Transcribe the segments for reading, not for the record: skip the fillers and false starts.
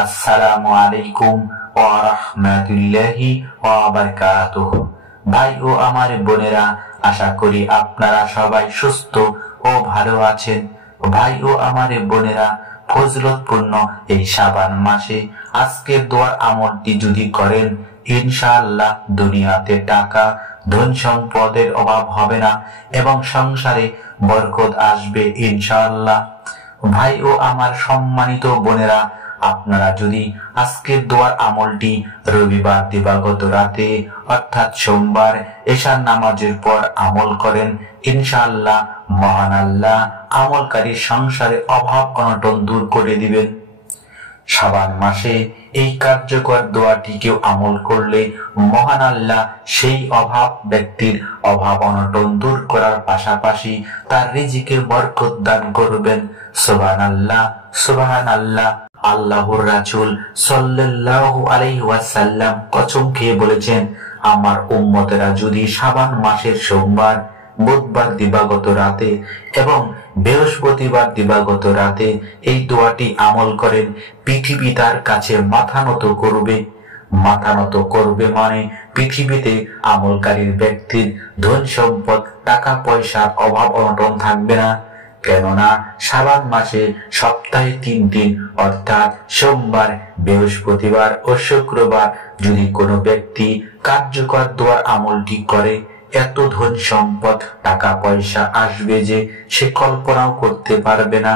আসসালামু আলাইকুম ওয়া রাহমাতুল্লাহি ওয়া বারাকাতুহু। ভাই ও আমার বোনেরা, আশা করি আপনারা সবাই সুস্থ ও ভালো আছেন। ভাই ও আমার বোনেরা, ফজিলতপূর্ণ এই শাবান মাসে আজকের দোয়ার আমলটি যদি করেন, ইনশাআল্লাহ দুনিয়াতে টাকা ধন সম্পদের অভাব হবে না এবং সংসারে বরকত আসবে ইনশাআল্লাহ। ভাই ও আমার সম্মানিত বোনেরা, আপনারা যদি আজকের দোয়ার আমলটি রবিবার দিবাগত রাতে অর্থাৎ সোমবার এশার নামাজের পর আমল করেন, ইনশাআল্লাহ মহান আল্লাহ আমলকারীর সংসারে অভাব অনটন দূর করে দিবেন। শাবান মাসে এই কার্যকর দোয়াটি কেউ আমল করলে মহান আল্লাহ সেই অভাব ব্যক্তির অভাব অনটন দূর করার পাশাপাশি তার রিজিকের বরকত দান করবেন। সুবহানাল্লাহ, সুবহানাল্লাহ। আল্লাহর রাসূল সাল্লাল্লাহু আলাইহি ওয়াসাল্লাম কসম খেয়ে বলেছেন, আমার উম্মতেরা যদি শাবান মাসের সোমবার, বুধবার দিবাগত রাতে এবং বৃহস্পতিবার দিবাগত রাতে এই দোয়াটি আমল করেন, পৃথিবী তার কাছে মাথা নত করবে। মাথা নত করবে মানে পৃথিবীতে আমলকারীর ব্যক্তির ধন সম্পদ টাকা পয়সার অভাব অনটন থাকবে না। কেননা শাবান মাসে সপ্তাহে 3 দিন অর্থাৎ সোমবার, বৃহস্পতিবার ও শুক্রবার যদি কোনো ব্যক্তি কার্যকর দোয়ার আমলটি করে, এত ধন সম্পদ টাকা পয়সা আসবে যে সে কল্পনাও করতে পারবে না।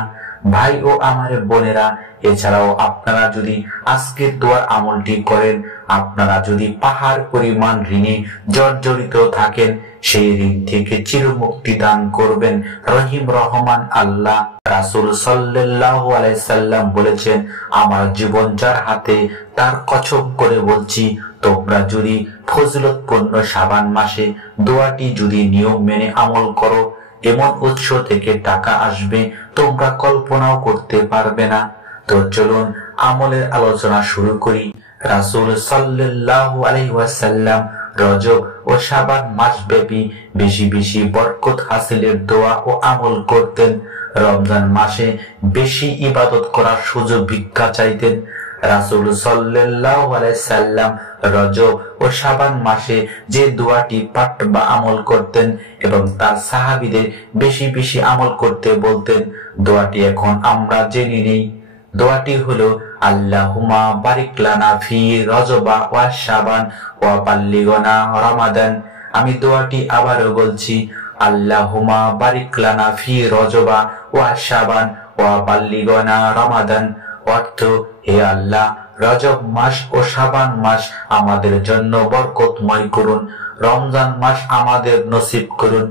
ভাই ও আমার বোনেরা, এছাড়াও আপনারা যদি আজকের দোয়ার আমলটি করেন, আপনারা যদি পাহাড় পরিমাণ ঋণে জর্জরিত থাকেন, সেই ঋণ থেকে চিরমুক্তি দান করবেন রহিম রহমান আল্লাহ। রাসূল সাল্লাল্লাহু আলাইহি সাল্লাম বলেছেন, আমার জীবন যার হাতে তার কসম করে বলছি, তোমরা যদি ফজিলতপূর্ণ শাবান মাসে দোয়াটি যদি নিয়ম মেনে আমল করো, এমন উৎস থেকে টাকা আসবে তোমরা কল্পনাও করতে পারবে না। তো চলুন আমলের আলোচনা শুরু করি। রাসূল সাল্লাল্লাহু আলাইহি ওয়াসাল্লাম রজব ও শাবান মাস ব্যাপী বেশি বেশি বরকত হাসিলের দোয়া ও আমল করতেন। রমজান মাসে বেশি ইবাদত করার সুযোগ ভিক্ষা চাইতেন। রাসূল সাল্লাল্লাহু আলাইহি সাল্লাম রজব ও শাবান মাসে যে দোয়াটি পাঠ বা আমল করতেন এবং তার সাহাবীদের বেশি বেশি আমল করতে বলতেন, দোয়াটি এখন আমরা জেনে নেই। দোয়াটি হলো, আল্লাহুম্মা বারিক লানা ফি রজবা ওয়া শাবান ওয়া বাল্লিগনা রমাদান। আমি দোয়াটি আবারও বলছি, আল্লাহুম্মা বারিক লানা ফি রজবা ওয়া শাবান ওয়া বাল্লিগনা রমাদান। অর্থ, হে আল্লাহ, রজব মাস ও শাবান মাস আমাদের জন্য বরকতময় করুন, রমজান মাস আমাদের নসিব করুন।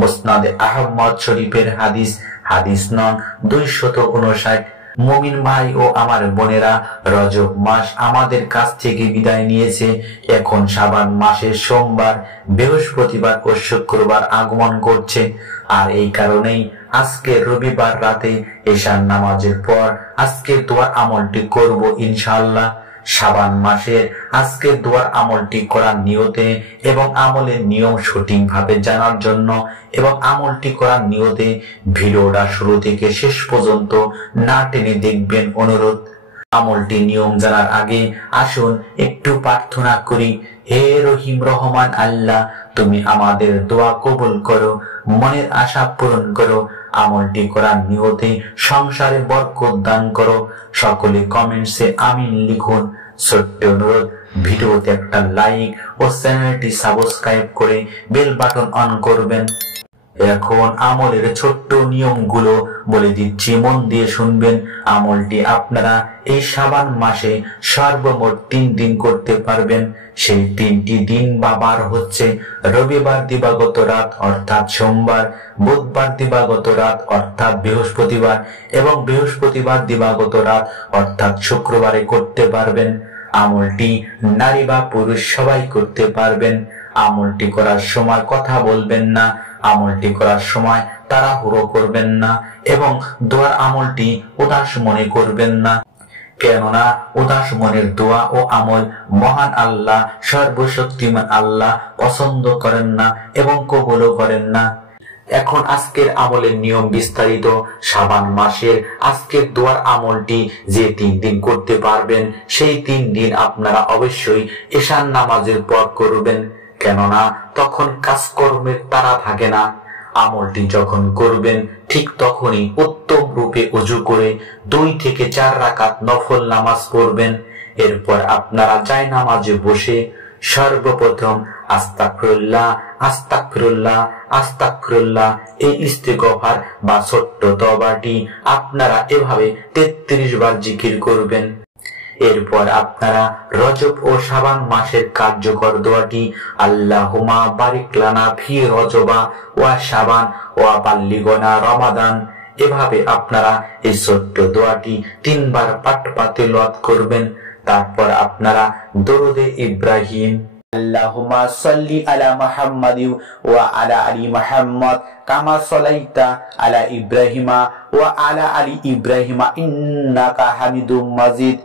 মুসনাদে আহমদ শরীফের হাদিস, হাদিস নং 259। মুমিন ভাই ও আমার বোনেরা, রজব মাস আমাদের কাছ থেকে বিদায় নিয়েছে। এখন শাবান মাসের সোমবার, বৃহস্পতিবার ও শুক্রবার আগমন করছে। আর এই কারণেই আজকে রবিবার রাতে এশার নামাজের পর আজকের দোয়ার আমলটি করব ইনশাআল্লাহ। শাবান মাসের আজকের দোয়ার আমলটি করার নিয়তে এবং আমলের নিয়ম সঠিকভাবে জানার জন্য এবং আমলটি করার নিয়তে ভিডিওটা শুরু থেকে শেষ পর্যন্ত না টেনে দেখবেন অনুরোধ। আমলটি নিয়ম জানার আগে আসুন একটু প্রার্থনা করি। হে রহিম রহমান আল্লাহ, তুমি আমাদের দোয়া কবুল করো, মনের আশা পূরণ করো, আমলটি করার নিয়তে সংসারে বরকত দান করো। সকলে কমেন্টসে আমিন লিখুন। ছোট্ট অনুরোধ, ভিডিওতে একটা লাইক ও চ্যানেলটি সাবস্ক্রাইব করে বেল বাটন অন করবেন। এখন আমলের ছোট্ট নিয়মগুলো বলে দিচ্ছি, মন দিয়ে শুনবেন। আমলটি আপনারা এই শাবান মাসে সর্বমোট 3 দিন করতে পারবেন। সেই 3টি দিন বা বার হচ্ছে রবিবার দিবাগত রাত অর্থাৎ সোমবার, বুধবার দিবাগত রাত অর্থাৎ বৃহস্পতিবার এবং বৃহস্পতিবার দিবাগত রাত অর্থাৎ শুক্রবারে করতে পারবেন। আমলটি নারী বা পুরুষ সবাই করতে পারবেন। আমলটি করার সময় কথা বলবেন না, আমলটি করার সময় তাড়াহুড়ো করবেন না এবং দোয়ার আমলটি উদাস মনে করবেন না। কেননা উদাস মনের দোয়া ও আমল মহান আল্লাহ সর্বশক্তিমান আল্লাহ পছন্দ করেন না এবং কবুলও করেন না। এখন আজকের আমলের নিয়ম বিস্তারিত। শাবান মাসের আজকের দোয়ার আমলটি যে 3 দিন করতে পারবেন, সেই 3 দিন আপনারা অবশ্যই ঈশান নামাজের পর করবেন, কেননা তখন কাজকর্মের তাড়া থাকে না। আমলটি যখন করবেন ঠিক তখনই উত্তম রূপে ওযু করে 2 থেকে 4 রাকাত নফল নামাজ পড়বেন। এরপর আপনারা জায়নামাজে বসে সর্বপ্রথম আস্তাগফিরুল্লাহ আস্তাগফিরুল্লাহ আস্তাগফিরুল্লাহ এই ইস্তিগফার বা ছোট্ট তওবাটি আপনারা এভাবে 33 বার জিকির করবেন। এরপর আপনারা রজব ও শাবান মাসের কার্যকর দোয়াটি আল্লাহুম্মা বারিক লানা ফি রজবা ওয়া শাবান ওয়া বাল্লিগনা রমাদান, এভাবে আপনারা এই ছোট্ট দোয়াটি 3 বার পাঠ তিলাওয়াত করবেন। তারপর আপনারা দরুদে ইব্রাহিম আল্লাহুম্মা সাল্লি আলা মুহাম্মাদি ওয়া আলা আলি মুহাম্মাদ কামা সাল্লাইতা আলা ইব্রাহিমা ওয়া আলা আলি ইব্রাহিমা ইন্নাকা হামিদুম মাজিদ।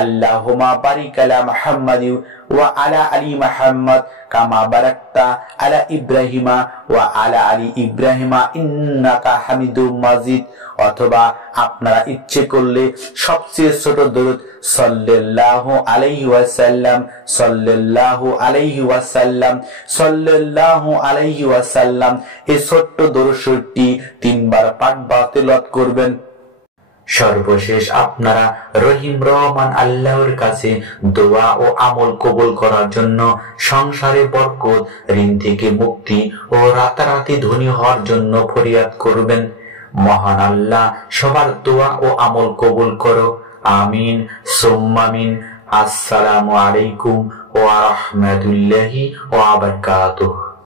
আল্লাহুম্মা বারিক আলা মুহাম্মাদি ওয়া আলা আলি মুহাম্মাদ কামা বারাকতা আলা ইব্রাহিমা ওয়া আলা আলি ইব্রাহিমা ইন্নাকা হামিদুম মাজিদ। অথবা আপনারা ইচ্ছে করলে সবচেয়ে ছোট দরুদ সাল্লাল্লাহু আলাইহি ওয়াসাল্লাম সাল্লাল্লাহু আলাইহি ওয়াসাল্লাম সাল্লাল্লাহু আলাইহি ওয়াসাল্লাম এই ছোট্ট দরুদটি 3 বার পাঠ বা তেলাওয়াত করবেন। সর্বশেষ আপনারা রহিম রহমান আল্লাহর কাছে দোয়া ও আমল কবুল করার জন্য সংসারে বরকত, ঋণ থেকে মুক্তি ও রাতারাতি ধনী হওয়ার জন্য ফরিয়াদ করবেন। মহান আল্লাহ সবার দোয়া ও আমল কবুল করো, আমিন সুম্মা আমিন। আসসালামু আলাইকুম ওয়া রাহমাতুল্লাহি ওয়া বারাকাতুহু।